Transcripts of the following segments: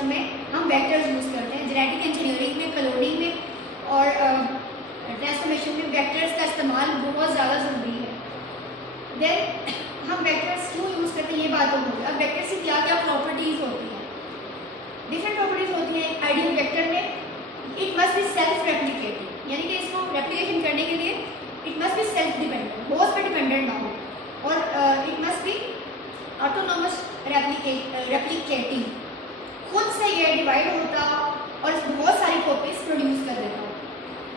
System में हम vectors use करते हैं। जेनेटिक इंजीनियरिंग में, कोडिंग में और ट्रांसफॉर्मेशन में वेक्टर्स का इस्तेमाल बहुत ज़्यादा ज़रूरी है। देन हम वेक्टर्स क्यों यूज़ करते हैं ये बात हो गई। अब वेक्टर्स की क्या क्या प्रॉपर्टीज़ होती हैं, डिफरेंट प्रॉपर्टीज़ होती हैं आइडियल वेक्टर में। It must be self replicating, यानी कि इसको रेप्लिकेशन करने के लिए it must be self dependent, host पे डिपेंडेंट ना हो, और it must be autonomous replicating, खुद से ये डिवाइड होता और बहुत सारी कॉपीज प्रोड्यूस कर देता हो,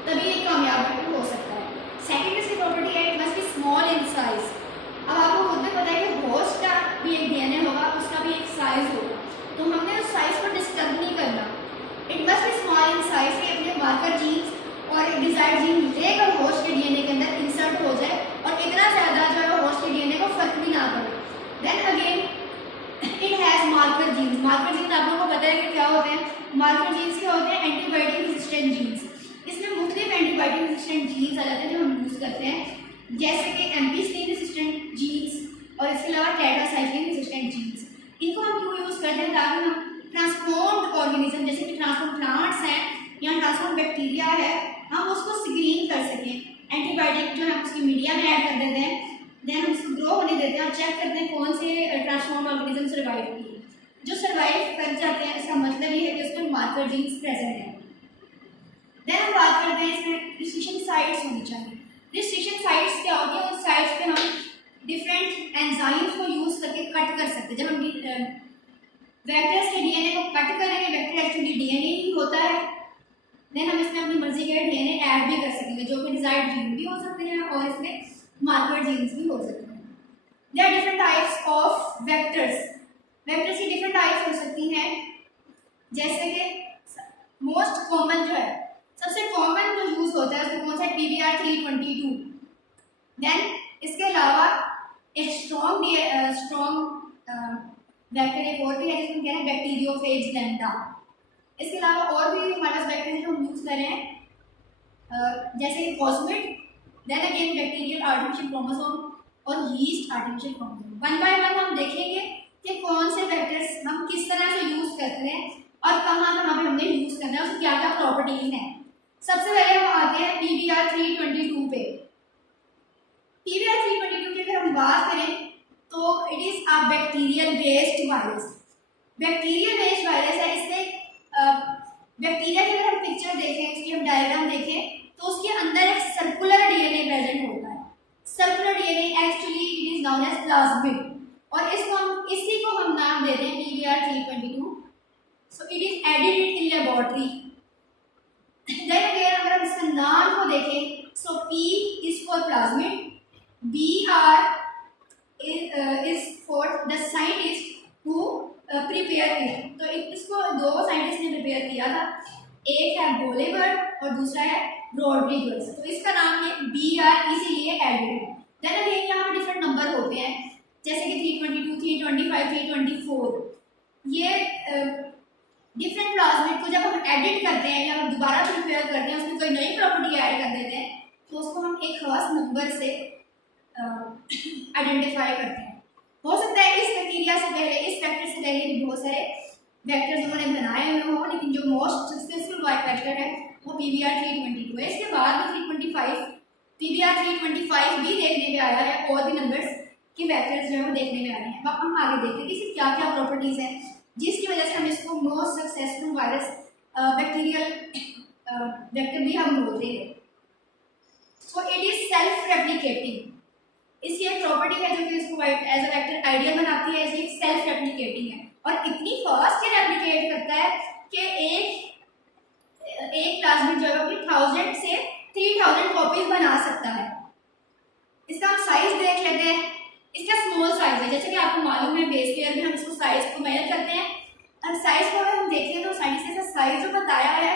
तभी ये कामयाब हो सकता है। सेकेंड इसकी प्रॉपर्टी है it must be small in size. अब आपको खुद में पता है कि होस्ट का भी एक डीएनए होगा, उसका भी एक साइज होगा, तो हमने उस साइज को डिस्टर्ब नहीं करना। It must be small in size के अपने मार्कर जीन्स और एक डिजायर्ड जीन लेकर होस्ट के डीएनए के अंदर इंसर्ट हो जाए और इतना ज़्यादा जो है होस्ट के डीएनए को फर्क भी ना पड़े। Then again it has marker genes. Marker genes आप लोगों को पता है कि क्या होते हैं। मार्कर जीन्स क्या होते हैं, एंटीबायोटिक रेजिस्टेंट जीन्स। इसमें मुख्तलिफ एंटीबायोटिक रेजिस्टेंट जीन्स आ जाते हैं जो हम यूज़ करते हैं, जैसे कि एम्पिसिलिन रेजिस्टेंट जीन्स और इसके अलावा टेट्रासाइक्लिन रेजिस्टेंट जीन्स। इनको हम क्यों यूज़ करते हैं, ताकि हम ट्रांसफॉर्म्ड ऑर्गेनिज्म जैसे कि ट्रांसफॉर्म प्लांट्स हैं या ट्रांसफॉर्म बैक्टीरिया है, हम उसको स्क्रीन कर सकें। एंटीबायोटिक जो है उसकी मीडिया में ऐड कर देते हैं, देन हम उसको ग्रो होने देते हैं और चेक करते हैं कौन से ट्रांसफॉर्म ऑर्गेनिज्म सर्वाइव किए। जो सर्वाइव कर जाते हैं इसका मतलब ये है कि उसमें मार्कर जीन्स प्रेजेंट है। देन हम बात करते हैं इसमें रिस्ट्रिक्शन साइट्स होनी चाहिए। रिस्ट्रिक्शन साइट्स क्या होती है, उस साइट्स पे हम डिफरेंट एंजाइम्स को यूज़ करके कट कर सकते हैं। जब हम वेक्टर्स के डीएनए को कट करेंगे, वेक्टर एक्चुअली डीएनए ही होता है, देन हम इसमें अपनी मर्जी के डीएनए ऐड भी कर सकेंगे, जो कि डिजायर्ड जीन भी हो सकते हैं और इसमें मार्कर जीन्स भी हो सकते हैं। There are different types of vectors. Vectors की डिफरेंट टाइप्स हो सकती हैं, जैसे कि मोस्ट कॉमन जो है, सबसे कॉमन जो यूज होता है उसमें कौन सा है, PBR 322। देन इसके अलावा एक स्ट्रॉन्ग वेक्टर एक और भी है जिसको कहते हैं बैक्टीरियोफेज लैम्डा। इसके अलावा और भी हमारे पास वेक्टर जो हम यूज कर रहे हैं, जैसे cosmid, then again bacterial artificial chromosome और yeast artificial chromosome. One by one हम देखेंगे कि कौन से वेक्टर्स हम किस तरह से यूज करते हैं और कहाँ कहाँ पे हमने यूज करना है, उसकी क्या क्या प्रॉपर्टीज हैं। सबसे पहले हम आते हैं PBR 322 पे। PBR 322 की अगर हम बात करें तो it is a bacterial based virus. Bacterial based virus है। इसमें बैक्टीरिया की अगर हम पिक्चर देखें, इसकी हम डायग्राम देखें, तो उसके अंदर एक सर्कुलर डीएनए प्रेजेंट होता है। Circular DNA actually it is known as plasmid, और इसी को हम नाम देते हैं PBR 322। So it is edited in laboratory. Then अगर हम इसका नाम को देखें, so P is for plasmid, BR is for the scientist who prepare it। तो इसको दो साइंटिस्ट ने प्रिपेयर किया था, एक है बोलेबर्ग और दूसरा है रॉड्रिगस। तो इसका नाम है BR इसीलिए एडेड है। देन अगेन यहाँ पे डिफरेंट नंबर होते हैं, जैसे कि 322, 325, 324। ये डिफरेंट प्लाज्मिड को जब हम एडिट करते हैं या हम दोबारा प्रिपेयर करते हैं, उसमें कोई नई प्रॉपर्टी ऐड कर देते हैं, तो उसको हम एक खास नंबर से आइडेंटिफाई करते हैं। हो सकता है इस बैक्टीरिया से पहले, इस वेक्टर से पहले भी बहुत सारे वेक्टर्स उन्होंने बनाए हुए हों, लेकिन जो मोस्ट सक्सेसफुल वेक्टर है वो PBR 322 है। इसके बाद भी 325 PBR 325 भी देखने में आया है, और भी नंबर्स के वेक्टर्स जो है वो देखने में आए हैं। अब हम आगे देखते हैं कि इसकी क्या क्या प्रॉपर्टीज हैं जिसकी वजह से हम इसको most successful virus bacterial vector भी हम बोलते हैं। सो इट इज सेल्फ रेप्लिकेटिंग। इसकी एक प्रॉपर्टी है जो कि इसको एज अ वेक्टर आइडियल बनाती है, इसकी सेल्फ रेप्लिकेटिंग है और इतनी फास्ट रेप्लिकेट करता है कि एक प्लाज्मिड जो है 1000 से 3000 कॉपीज बना सकता है। इसका हम साइज देख लेते हैं। इसका स्मॉल साइज है, जैसे कि आपको मालूम है बेस पेयर में हम इसको साइज को मेजर करते हैं, और साइज को अगर हम देखें तो साइंटिस्ट ने साइज जो बताया है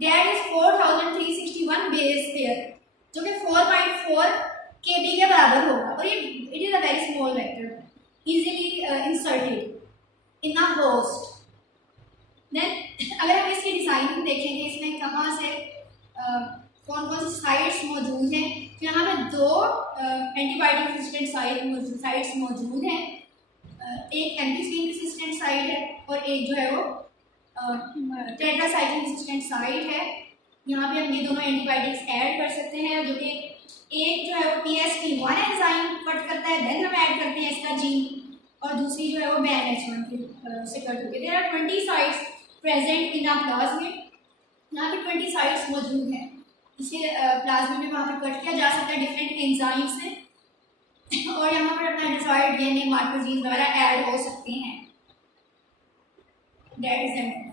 दैट इज 4361 बेस पेयर, जो कि 4.4 KB के बराबर होगा, और ये it is a very small vector easily inserted in a host. Then अगर हम इसकी डिजाइनिंग देखेंगे, इसमें कहाँ से कौन कौन सी साइट्स मौजूद हैं, तो यहाँ पे दो एंटीबायोटिक रेजिस्टेंट साइट्स मौजूद हैं, एक एम्पिसिलिन रेजिस्टेंट साइट है और एक जो है वो टेट्रासाइक्लिन रेजिस्टेंट साइट है। यहाँ पे हम ये दोनों एंटीबायोटिक्स ऐड कर सकते हैं, जो कि एक जो है वो PSP1 एंजाइम कट करता है, देन हम ऐड करते हैं इसका जीन, और दूसरी जो है वो BAN-H1 से कट होती है। There are 20 sites present in our plasmid. यहाँ पे 20 साइट्स मौजूद हैं, इसलिए प्लाज्मिड में वहाँ पे कट किया जा सकता है डिफरेंट एंजाइम से, और यहाँ पर अपना डिजायर्ड DNA मार्कर जीन वगैरह ऐड हो सकते हैं। That is